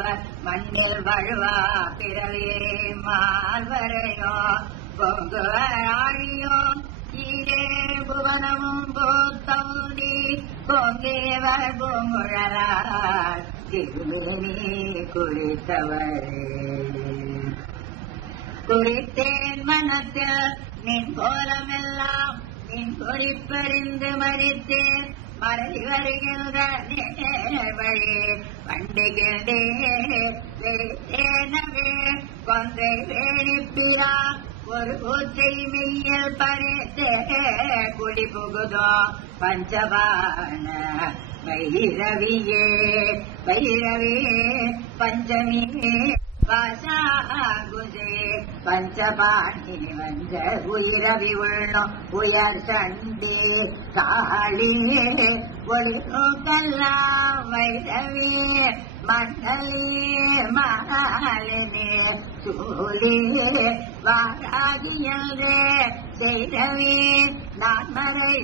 வந்தவர் மண்ணில் வழுவா பிறவியே மால்வரையோ பொங்குவராழியோ ஈரே புவனமும் போத்தமுடி பொங்கேவர் பூங்குழலார் திருமணி குறித்தவரே. குறித்தேன் மனத்தில் நின் கோலமெல்லாம் நின் குறிப்பறிந்து மறித்தேன் மறதி வருகின்ற வழி வண்டிகின்றேனவே கொன்றை வேணிப்பிரா ஒரு கூச்சை மெய்யல் பறித்தே குடி புகுதோ பஞ்சபான வைரவியே வைரவியே பஞ்சமியே வாசாகுஜே பஞ்சபாணினி வந்த உயிரவி உள்ளோம் உயர் சண்டே காளியே ஒளிக்கெல்லாம் வைரவியே மண்டலியே மாலினே சூழியே வாராகியல்ரே செய்தவே நான் மறை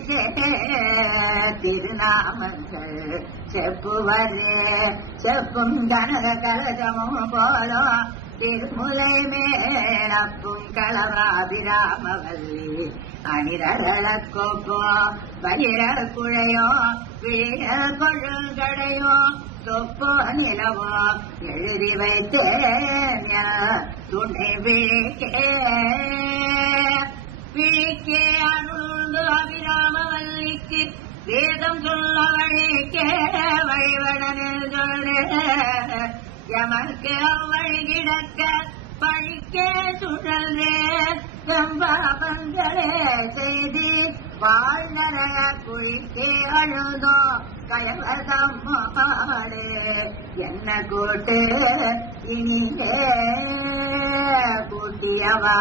திருநாமங்கள் செப்புவரே செப்பும் கனக கலகமும் போலோ திருமுலை மேலப்பும் களவாபிராமவல்லி அணிரல கோப்போ வயிற குழையோ வீர கொழுங்கடையோ தொப்போ நிலவோ எழுதி வைத்தேன் துணை விழிக்கே அருள்ந்து அபிராமவல்லிக்கு வேதம் சொல்ல வழிக்கே வழிவடனில் சொல்லே எமக்கு அவ்வழி கிடக்க பழிக்கே சுழல்லே பாபங்களே செய்தி வாழ்நரைய குறித்தே அழுதோ கயவதம் என்ன கூட்டு இனிலே கூட்டியவா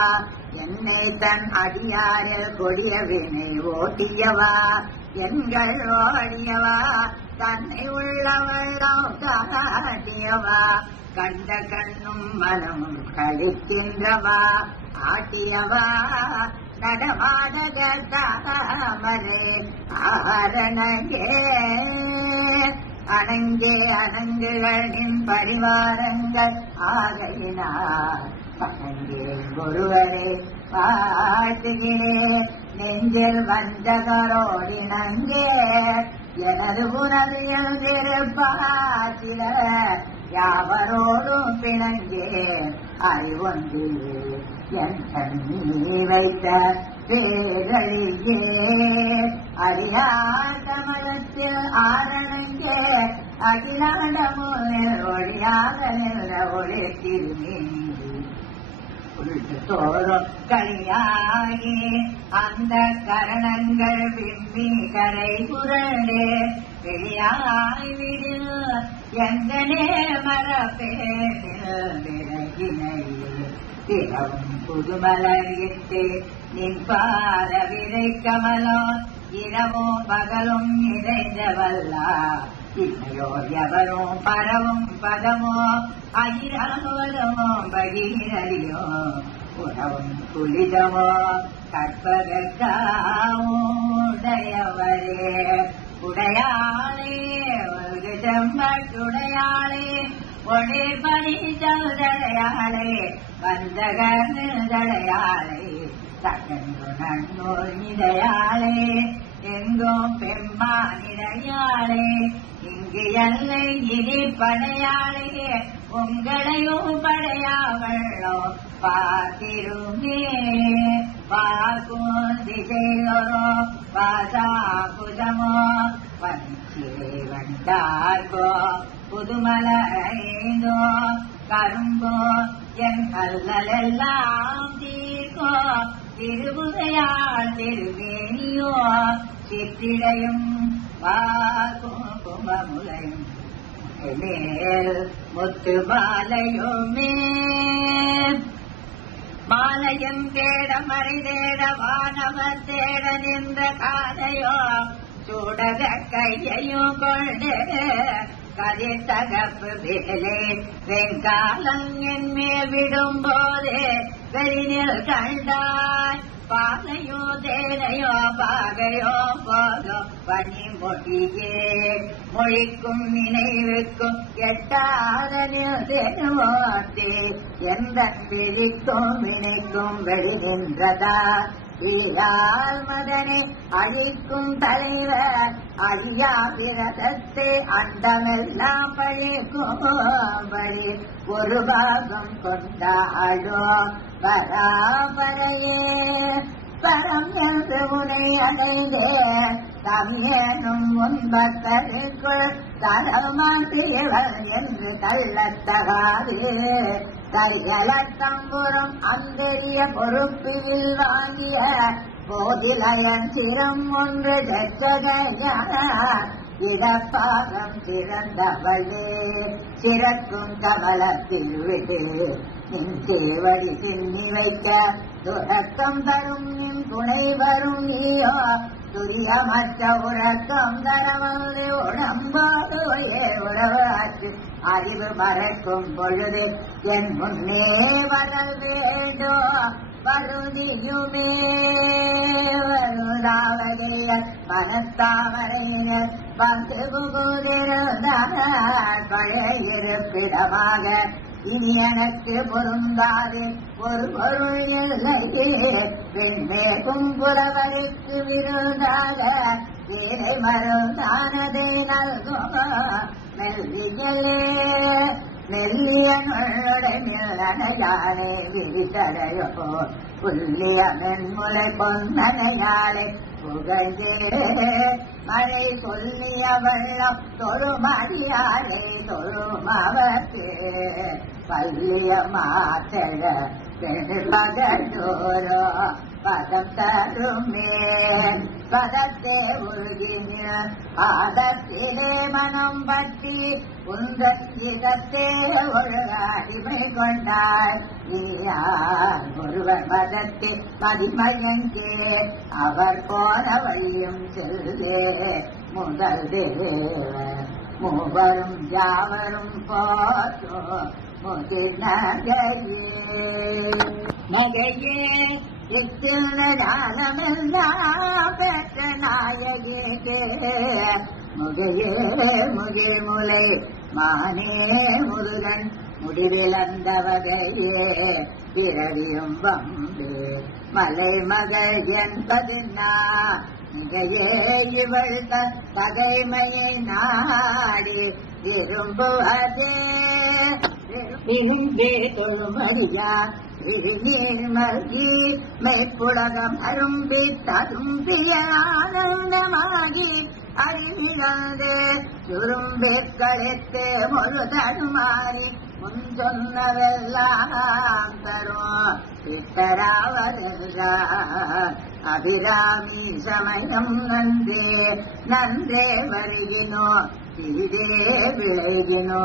என்னை தன் அடியாரில் கொடிய வினை ஓட்டியவா எங்கள் ஓடியவா தன்னை உள்ளவெல்லாம் காட்டியவா கண்ட கண்ணும் மனமும் கழிக்கின்றவா ஆட்டியவா நடமாடக தாமரே ஆரணங்கே அணங்கே அணங்குகளின் பரிவாரங்கள் ஆகையினார் பணங்கே ஒருவரே பாட்டுகிறேன் நெஞ்சில் வந்தகரோடினங்கே எனது உணவியல் திருப்பாற்றில யாவரோடும் பிணங்கே அறிவொன்றிலே என் தண்ணி வைத்த பேரழியே அறியார் தமிழத்தில் ஆரணங்கே அகிலாண்டமுனில் ஒளியாக நின்ற ஒளி திருமீ தோறும் களியாகி அந்த கரணங்கள் விம்மி கரை புரண்டே வெளியாய் விடில் எங்கனே மரப்பேனில் விலகினையே திறவும் புதுமலர் இட்டு நிற்பார விரை கமலோ இரவும் பகலும் இறைந்தவல்லா இல்லையோ எவரும் பரவும் பதமோ அகிராவதமோ பகீரடியோ உணவும் குளிதமோ கற்பகத்தாவுடையவரே உடையாளே ஒரு செம்பட்டுடையாளே ஒளிர் பணி சௌதடையாளே வந்தகடையாளே தகன்று நன்னூல் நிலையாளே எங்கும் பெம்மானிடையாளே இங்கு எல்லை இனி படையாளே உங்களையும் படையாவள்ளோ பார்த்திருமே பார்க்கும் திசையொரோ பாசா புதமோ பஞ்சே வண்டார்கோ புதுமலைந்தோ கரும்போ என் அல்லலெல்லாம் தீர்க்கோ திருவுகையால் திருவேணியோ சித்திரையும் வாக்கும் கும்பமுலையும் மேல் முத்து மாலையுமே மாலையும் தேட மறை தேட வானவர் தேட நின்ற காதையோ சூடக கையையும் கொண்டு கதிர் தகப்பு வேலே வெங்காலம் என் மேல் விடும் போதே வெளியில் கண்டாய் பாலையோ தேனையோ பாகையோ போதோ பனிமொழியே மொழிக்கும் நினைவுக்கும் எட்டாத நிறுத்தே எந்த விழிக்கும் நினைக்கும் வெளிகின்றதா ஈரால் மதனை அழிக்கும் தலைவர் அழியா விரதத்தை அண்டமெல்லாம் பழிக்கும் வழி ஒரு பாகம் கொண்டாடோ பராபரையே பரம் என்று உனை அடைந்தே தமியனும் முன்பத்தருக்குள் தரமாற்றியவர் என்று தள்ளத்தகாதே கையளத்தம்புறம் அந்தரிய பொறுப்பில் வாங்கிய போதிலயன் சிரம் ஒன்று இடப்பாகம் திறந்தவளே சிறக்கும் கமலத்தில் விட்டு நின் சேவடி சின்னி வைக்க துறக்கம் தரும் நின் துணை வரும் நீயோ துரியமற்ற உறக்கம் தரவல்லை உடம்போடு உறவாச்சு அறிவு மறைக்கும் பொழுது என் முன்னே வரல் வேண்டோ வருதியுமே வருடாவதில்லை மனத்தாமரையினர் வந்து புகுதிருந்தார் பழைய இருப்பிடமாக இனி எனக்கு பொருந்தாது ஒரு பொருள் இல்லை பெண்ணே கும்புறவருக்கு விருந்தாக ஏழை மருந்தானதை நல்கும் மெல்லியலே நெல்லியனுடனே விரிசடையோ புல்லிய மென்முலை பொன்னனையாளை புகையே மழை சொல்லிய வெள்ளம் தொழுமடியாளை தொழுமவர்க்கே பள்ளிய மாத்தழ பதோரோ பதம் தருமே பதத்தே உருகின ஆதத்திலே மனம் பற்றி உந்தே ஒழுகாடிமை கொண்டாய் நீயார் ஒருவர் பதத்தை மதிமயங்கே அவர் போன வல்லியும் செல்வே முதல் தேவர் மூவரும் யாவரும் போற்றோ முதிர் நகையே பெற்ற நாயகே முகையே முகில் முலை மானே முருகன் முடிவிழந்தவதையே பிறவியும் வம்பு மலை மகள் என்பது நிகையே இவள் பகைமையை நாடி விரும்புவதே விரும்பே தொழுமறியா மல்கி மெய்ப்புலகம் அரும்பி தரும்பிய ஆனந்தமாகி அறிவிழந்து சுரும்பி கழித்து முழுதருமாறி முன் சொன்னவெல்லாம் தரும் சித்தராவதென்றார் அபிராமி சமயம் நன்றே வருகினோ இதே விளைகினோ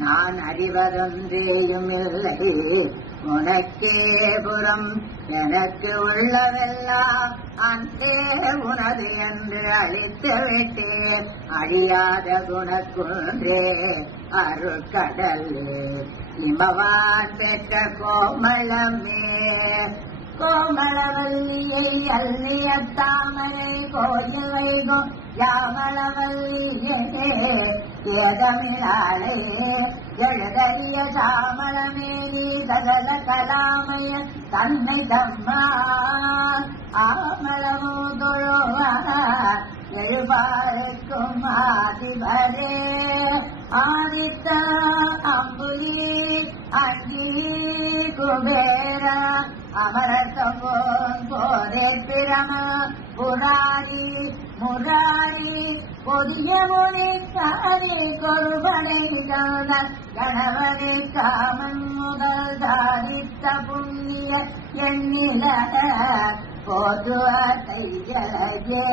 நான் அறிவதொன்றேயும் இல்லை உனக்கே புறம் எனக்கு உள்ளதெல்லாம் அன்றே உனது என்று அழித்து விட்டு அழியாத குணக்குன்றே அருட்கடலே இமவான் பெற்ற கோமளமே கோமளவல்லியை அள்ளிய தாமரை கோயில் வைகோ யாமளவல்லியே ஏதமிழாளே எழுதறிய சாமளமேரி சகல கலாமய தன்னை தம்மா ஆமளமோ தொழுவார் எழுபாருக்கும் ஆதிபரே ஆதித்த அம்புலி அஞ்சிலி குபேரா அமரசம்போன் போதே பிரம புராரி முராரி பொதிய மொழிக்காரி கொருபடை கணவரி காமன் முதல் சாதித்த புண்ணிய எண்ணில போதுவ கைகளையே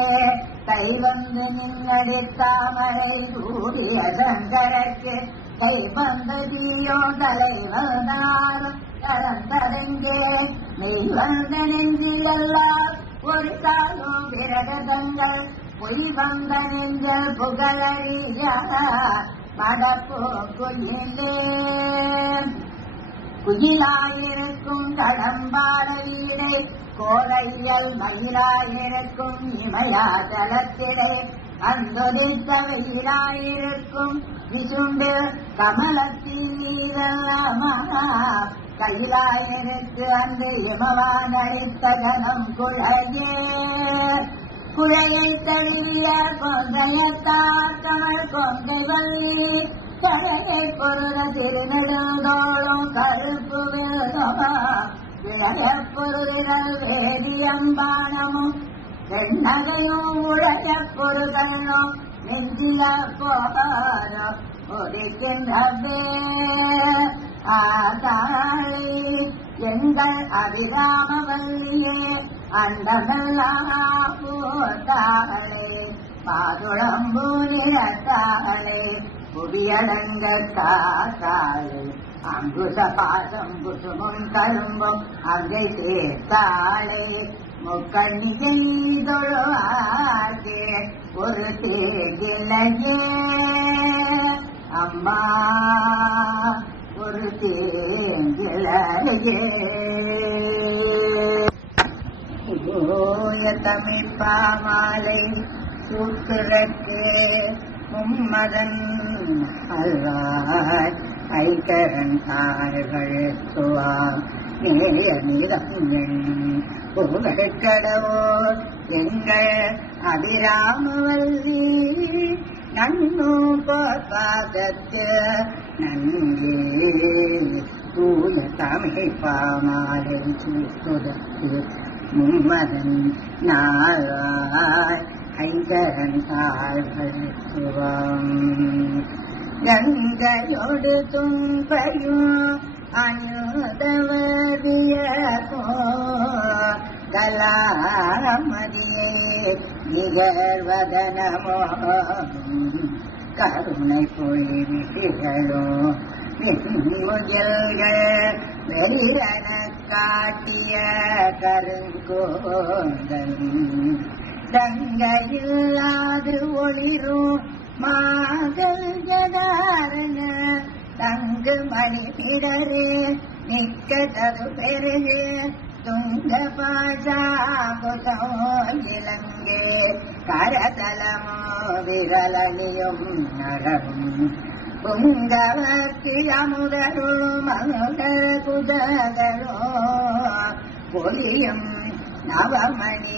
கை வந்து நின்னடி தாமரை சூரிய சங்கரக்கு கை வந்து தீயோ தலைவனாரும் கலந்தடைந்தே நீ வந்த நெஞ்சிலெல்லாம் ஒரு காலம் விரதங்கள் பொய் வந்த நெஞ்சல் புகழறிய மடப்போ குயிலே குயிலாயிருக்கும் கடம்பாட வீடை கோடையில் மயிலாயிருக்கும் இமயாதலத்திலே அந்தொலித்த வெயிலாயிருக்கும் விசுண்டு கமலத்தீரமா கையிலாயிருக்கு அன்று இமவான் அளித்த ஜனம் குழையை தழுவிய கொந்தையத்தார் கமல் கொங்கை வள்ளி கரையை பொருள திருநெடுந்தோளும் கருப்பு வேதமா இளைய பொருளிகள் வேதியம்பானமும் தென்னகையும் உழைய பொருள்களும் நெஞ்சில போகாரோ ஒடிக்கின்றவே ஆதாளி எங்கள் அபிராமவல்லியே அண்டமெல்லாம் போட்டாளே பாதுளம்பூ நிறத்தாளே புதியடங்க காத்தாளே அங்குச பாசம் குசுமும் கரும்பும் அங்கை சேர்த்தாளே முக்கண்ணியொழுவாக்கே ஒரு தேகிலையே அம்மா ஒரு தேங்கிலையே தமிழ் பாமாலை சூக்கிறக்கு மும்மதன் அல்வாய் ஐதரன் தாள்கள் சுவாம் நேய நிறங்கள் புகழ்கடவோர் எங்கள் அபிராமவல்லி நன்னு பாதத்து நன்றே தூய தமிழ் பாமாலை சூக்கிறக்கு மும்மதன் நாளாய் ஐதரன் தாள்கள் சுவாம் கங்கையோடு தும்பையும் அனுதவதிய கலாமதியே நிகழ்வதனமோ கருணை பொழிகளோ வெள்ளன காட்டிய கருங்கோதல் தங்கையில்லாது ஒளிரும் மாதல் ஜதாரண தங்கு மணிபிடரே நிக்க தரு பெருகே துங்க பாசாபுதோ இலங்கே கரதலமோ விரலியும் நரவும் புங்கவத்து அமுதரோ மமுத குதரோ பொலியும் நவமணி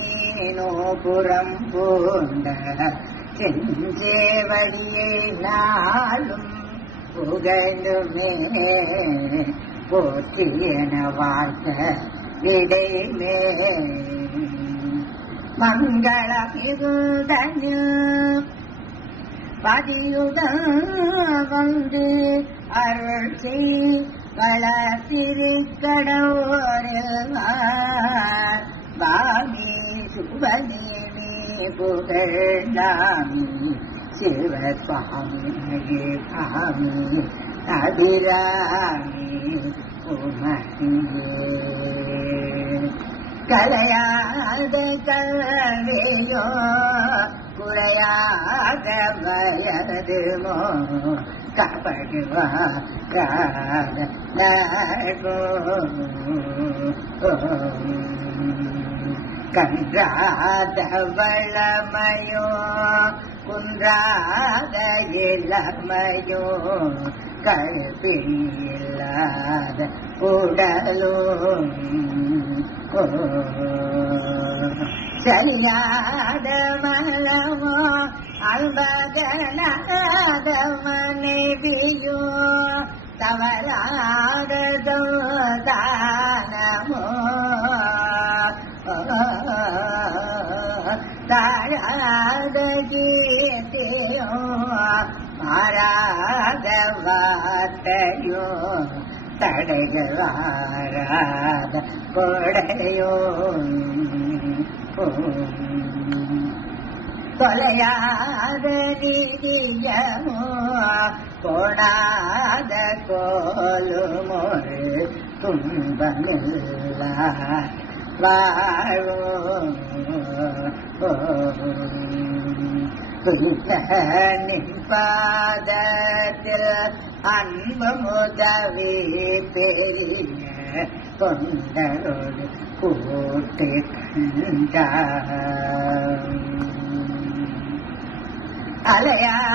நோபுரம் பூண்ட செஞ்சேவடியை நாளும் புகழுமே போற்றியன வார்த்த இடைமே மங்கள மிகுதனில் பதியுடன் வந்து அருள் செய் வளர்த்திருக்கடோரில் பாமி சுபநேமி புகழாமி சிவசுவாமி பாமி அபிராமி உமணியே கலையாத கல்வியோ குறையாத வயதுமோ கபடுவாராத நகோ கன்றாத வளமையோ குன்றாத இளமையோ கல்வியில்லாத உடலோ சரியாத மலமோ அல்பகனாத மனைவியோ தவறாத தானமோ தாழாத கீர்த்தியோ மாறாத வார்த்தையோ தடைகளாராத கொடையோ தொலையாத நீதியமோ போடாத கோலுமொரு துன்பமில்லா வாழோ நிற்பாதத்தில் அன்பு முதவி பெரிய கொண்டரோடு கூட்டு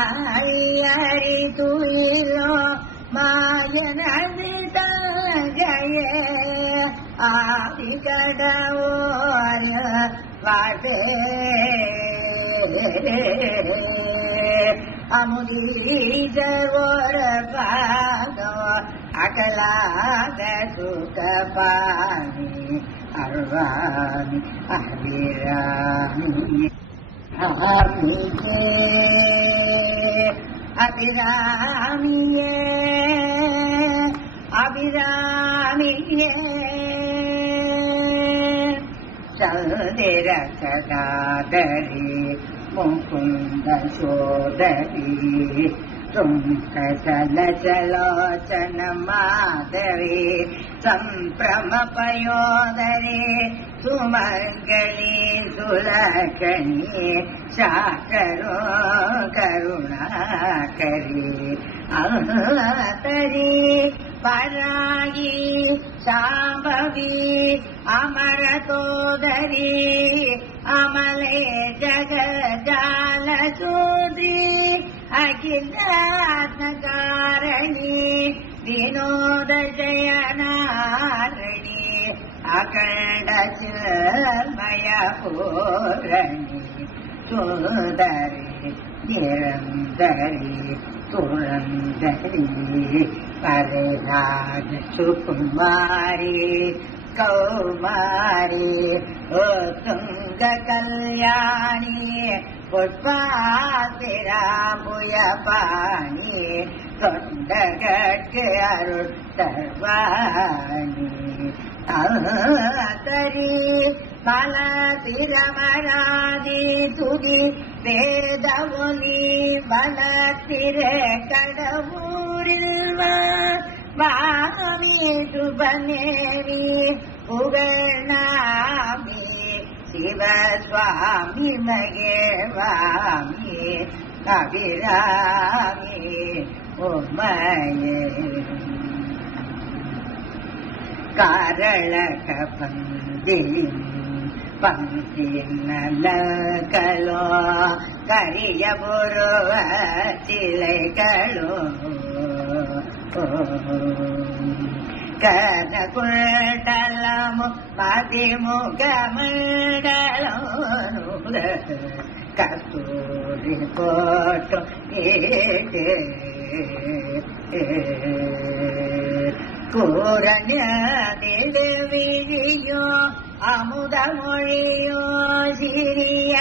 அலையாரி துயிலோ மாயனது தங்கையே ஆதி கடவோர் வாடு அமுதீஜர் பாதோ அகலாத சுகபாணி அருவாணி அபிராமி அபிராமியே அபிராமியே சந்திர சதாதரி முகுந்த சோதரி துங்க சலசலோச்சன மாதரி சம்பிரம பயோதரி சுமங்கலி சுலகணி சாகரோ கருணாகரி அந்தரி பராயி சாம்பவி அமரதோதரி அமலே ஜகஜால சூதி அகிலாத்மகாரணி வினோத ஜயனாரணி அகண்ட சின்மய பூரணி சுந்தரி நிரந்தரி துரந்தரி பரராஜ சுகுமாரி கௌமாரி ஓ துங்க கல்யாணி புஷ்பாசிராபுயபாணி தொண்டகட்கு அருட்தர்வாணி தரி பல திரமராதி துதி வேத ஒலி பல திர கடவுரில் வாமி சுபநேரி புகழ்நாமி சிவஸ்வாமி மகேவாமி அபிராமி உமையே காரளக பந்தி பந்தினலகளோ கரிய புருவ சிலைகளோ கனகுண்டலமு மதிமுகமண்டலோ கஸ்தூரி போட்டோ கூரணியோ அமுதமொழியோ சிறிய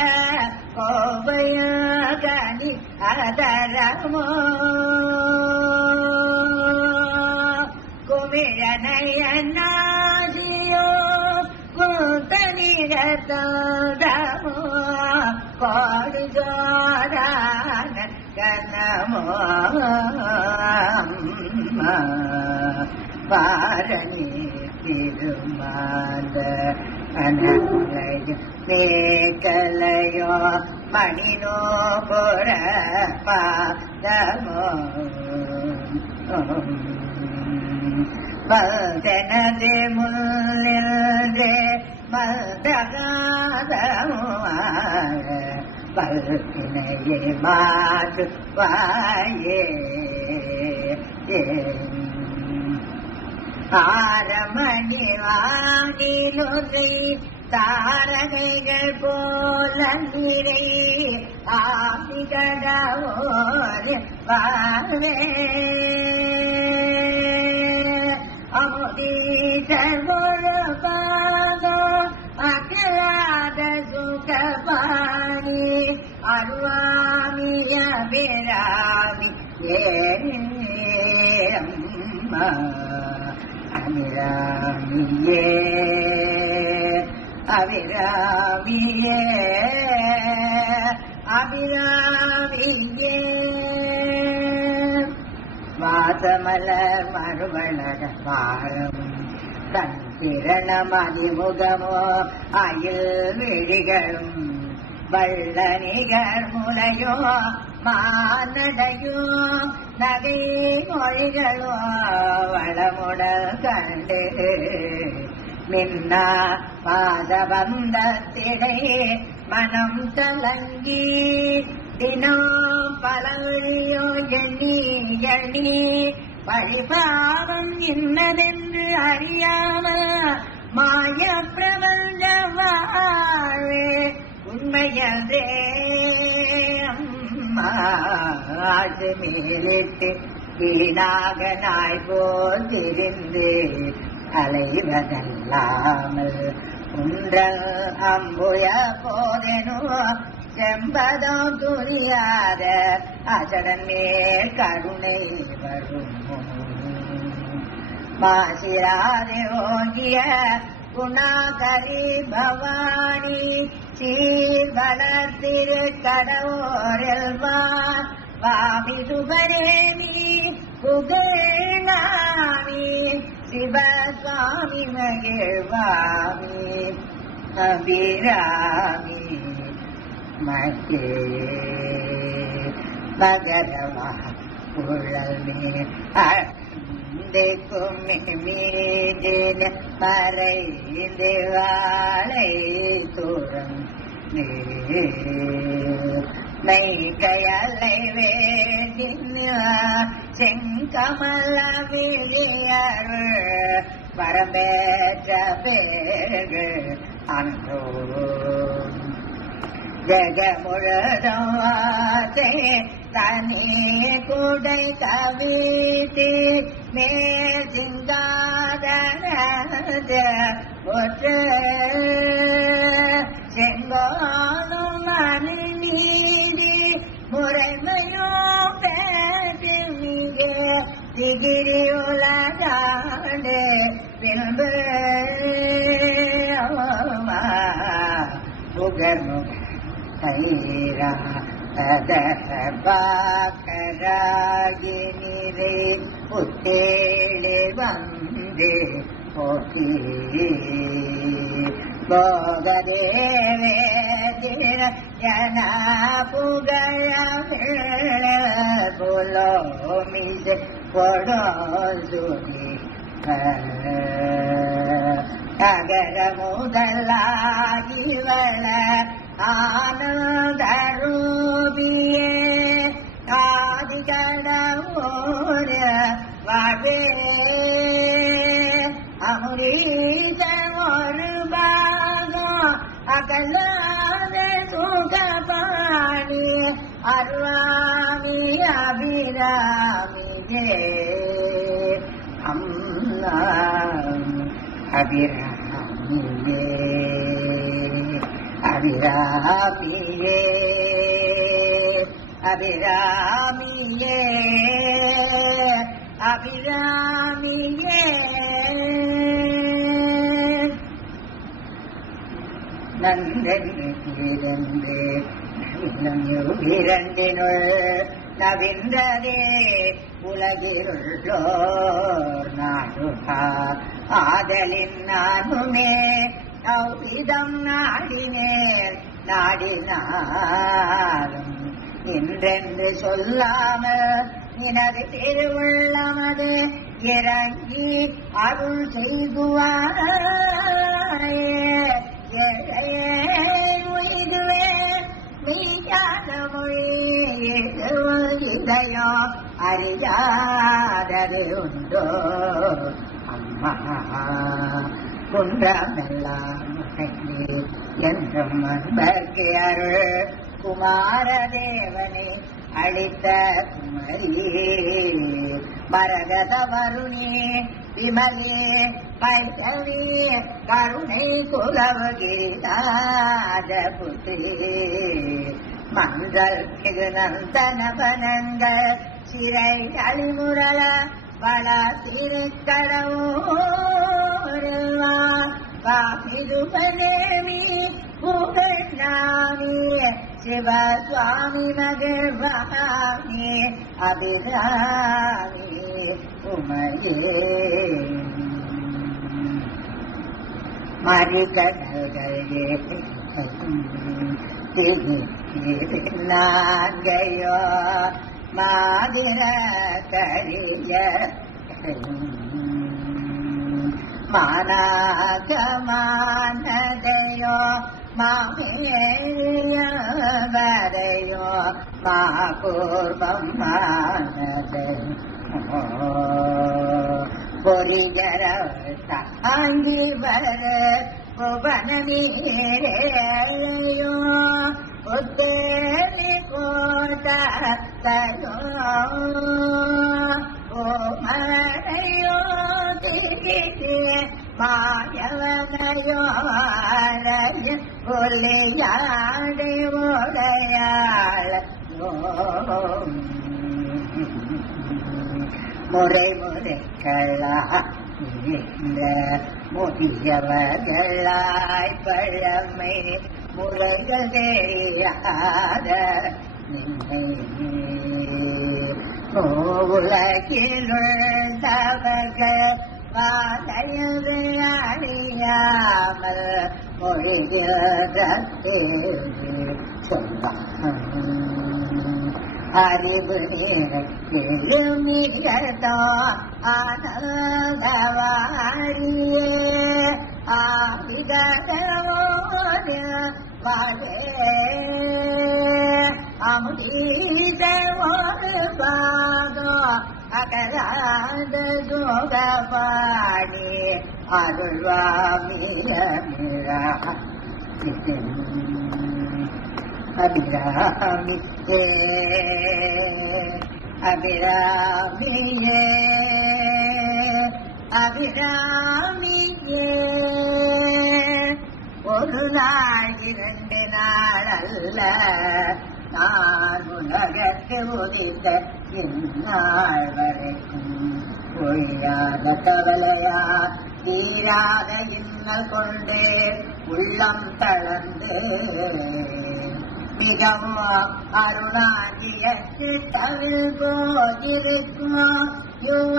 கோபையோ கனி அதரமோ குமிழனையோ கூத்தனிரத்தோதமோ கோடி ஜோரான கனமோ பாரணி திருமாத அனலைய மேகலையோ மணினோ புற பாதமோ மல்தனதே முல்லில்தே மல்தகாதமோ பல்கினையே மாது வாயே ஆரமணி வானிலுதை தாரகைகள் போல நிறை ஆபிகடவோர் வாழே அமுதீசர் ஒரு பாதோ அகலாத சுகபாணி அருவாமி அபிராமி அம்மா அபிராமியே அபிராமியே அபிராமியே வாசமலர் மறுவளர பாரம் தன் திரணம் அதிமுகமோ அயில் விழிகளும் வள்ள நிகர் முனையோ மானடையோ நகை மொழிகளோ வளமுடல் கண்டு மின்னா பாதபந்தத்திடை மனம் தலங்கி தினம் பலவழியோ எண்ணி எண்ணி பழிபாவம் இன்னதென்று அறியாம மாய பிரபஞ்ச வாழ்வே உண்மையதே ஆட்டு மேலிட்டு வீணாக நாய் போல் திரிந்து அலைவதல்லாமல் உன்றல் அம்புய போதெனோ செம்பதம் துரியாத அசடன் மேல் கருணை வரும் மாசிராதே ஓங்கிய குணாகரி பவானி சீர் வளர்த்திரு கடவோரெல்வான் வாமி சுகரேமி புகழாமி சிவசுவாமி மகிழ்வாமி அபிராமி மகே மகரவா குழல்மே அண்டைக்கும் மீதின மறைந்து வாழை தூரம் மெய்கையலை வேண்டின செங்கமல விதியருள் வரம்பேற்ற பேரு அன்றோ ஜெகமுழுதும் வாசே தனி குடை கவிதி மேல் சிங்காதனத ஒற்று செங்கோனும் மணி நீதி முறைமையோ பேசி மிக திகிரி உலகாண்டு பின்பு புகர்முக கைரா பாக்கராகினிரே புத்தேளி வந்து போக்கி போகதேவே ஜன புகழ புலோமிசு பொடோசுனி அகர முதலாகிவள ஆனந்தரூபியே ஆதிகடவோர வாழே அமுரீச ஒரு பாகம் அகலாத சுகபாணி அருவாமி அபிராமியே அம்மா அபிராமியே அபிராமியே அபிராமியே அபிராமியே நன்றென்று இரண்டினுள் நவின்றதே உலகிலுள்ளோர் நாடுகா ஆதலின் நானுமே அவ்விதம் நாடினேன் நாடினாலும் இன்றென்று சொல்லாமல் நினது திருவுள்ளமது இறங்கி அருள் செய்துவாயே உயிதுவே மெய்யான மொழிதயம் அறியாதது உண்டோ அம்மா குன்றமெல்லாம் என்றும் அன்பர்க்கு அருள் குமாரதேவனே அளித்த குமரியே மரகத வருணே விமலே பைசவே கருணை குலவகிரிதாஜ புத்திரே மஞ்சள் மிகு நந்தனவனங்கள் சிறை அழிமுரள வள திருக்கடவோருவா வாமிருபதேவி புகழாமி சிவசுவாமி மகிழ்வாமி அபிராமி உமையே மறிகடல்களே நாங்கையோ மாதிர தழிய மானாதமானதையோ மாமேயவரையோ மாபூர்வம் மானதை பொறிகர தாங்கி வர புவன நீரையோ உத்தேலி கோட்டோ ஓமரையோ மாயவனையோ ஒல்லியாடி உடையாள முறை முறைகளா முதியவர்களாய் பழமை முறைகள் தெரியாத உலகிலுள்ளவர்கள் வாதையது அறியாமல் மொழிகிறது சொல்வான் அறிவு எழுமிகதோ ஆனந்தவாரியே ஆவிதோடு வாழே அமுதீதோடு பாதோ அகராத ஜோகபாடி அருள்வாமியா அபிராமியே அபிராமியே அபிராமியே ஒரு நாள் 2 நாள் அல்ல நான் உலகத்தை உதித்த இந்நாள் வரைக்கும் பொய்யாத கவலையா தீராத இன்னல் கொண்டு உள்ளம் தளர்ந்து மிகவும் அருளாகியற்கு தமிழ் போயிருக்கும்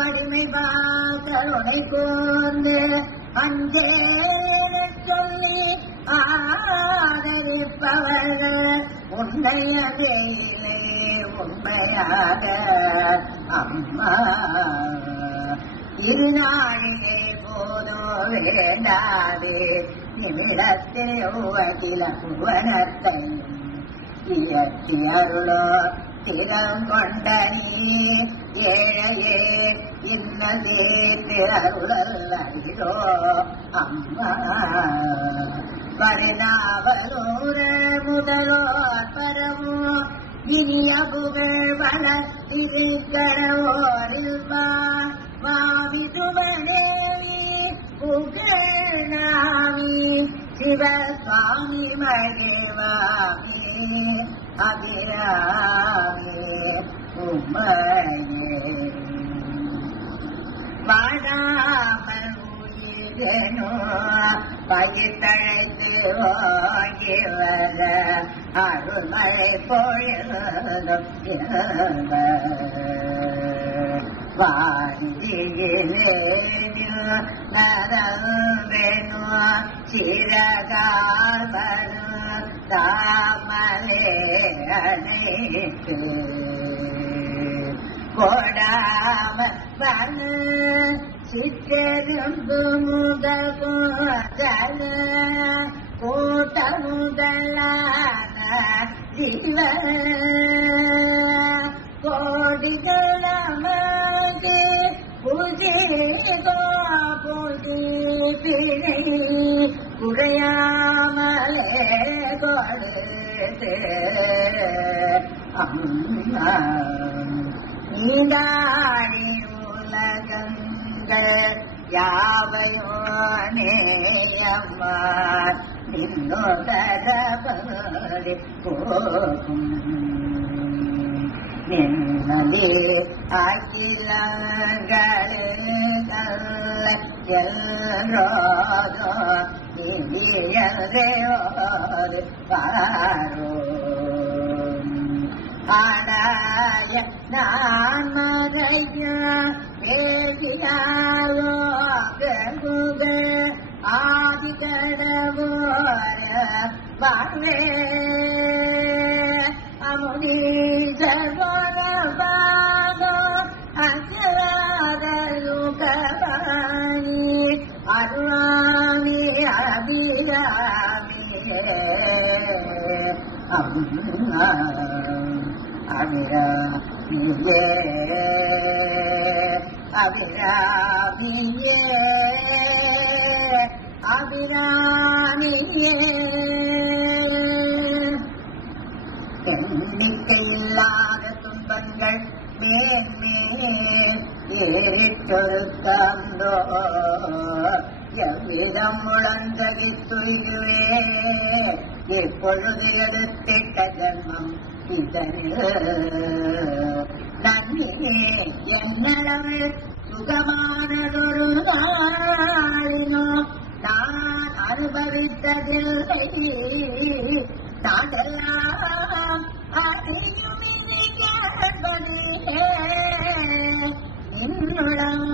அடிமை பாக்களுடை கோர்ந்து அங்கே சொல்லி ஆதரிப்பவர்கள் உண்மையதே உண்மையாக அம்மா திருநாளிலே போதோ வேண்டாது நிலத்தே உவதில புவனத்தை இயற்றி அருளோ திறம் கொண்ட நீ ஏழையே இன்னது அருளோ அம்மா வருணாவலோர முதலோ பரமோ இனிய புகழ் வள இருக்கிறவோரில்வா மாவிதுவனே புகழாமி சிவசுவாமி மகிழ்வாமி அபிராமி உம்மையே வாழாமல் உயிரனோ பகிர்ந்தழைத்து வாங்கி வர அருள்மலை பொழுதும் நரம்பெனோ சிறகார்வனோ தாமலே அனைத்து கோடாம வனு சிற்றெரும்பு முதல் கோதல கூட்ட முதலான ஜீவ கோடிகளமது புதிதோ புதி பிழை குறையாமலே கொடுத்து அம்மா நீதாடி உலகங்கள் யாவையோ நேயம்மா நின்னோதரபடி போகும் நின்னது அகிலங்களோ இனியதேயோடு பாரோ ஆடாய நான் மறைய பேசினாலோ ஆதி கடவோர வாழ்வே அமுதீசபாதோ அஜராதயுகவாணி அருளாமி அபிராமி அம்மா அபிராமியே அபிராமியே அபிராமியே எண்ணிக்கையில்லாத துன்பங்கள் ஏறிட்டொருத்தந்தோ எவ்விதம் முழந்தது துய்வே இப்பொழுது எடுத்திட்ட ஜன்மம் இதற்கு நன்றியே என்னளவு சுகமானதொரு நாளினோ நான் அனுபவித்ததில்லை தாங்கெல்லாம் அறியுமில்லை என்னுடன்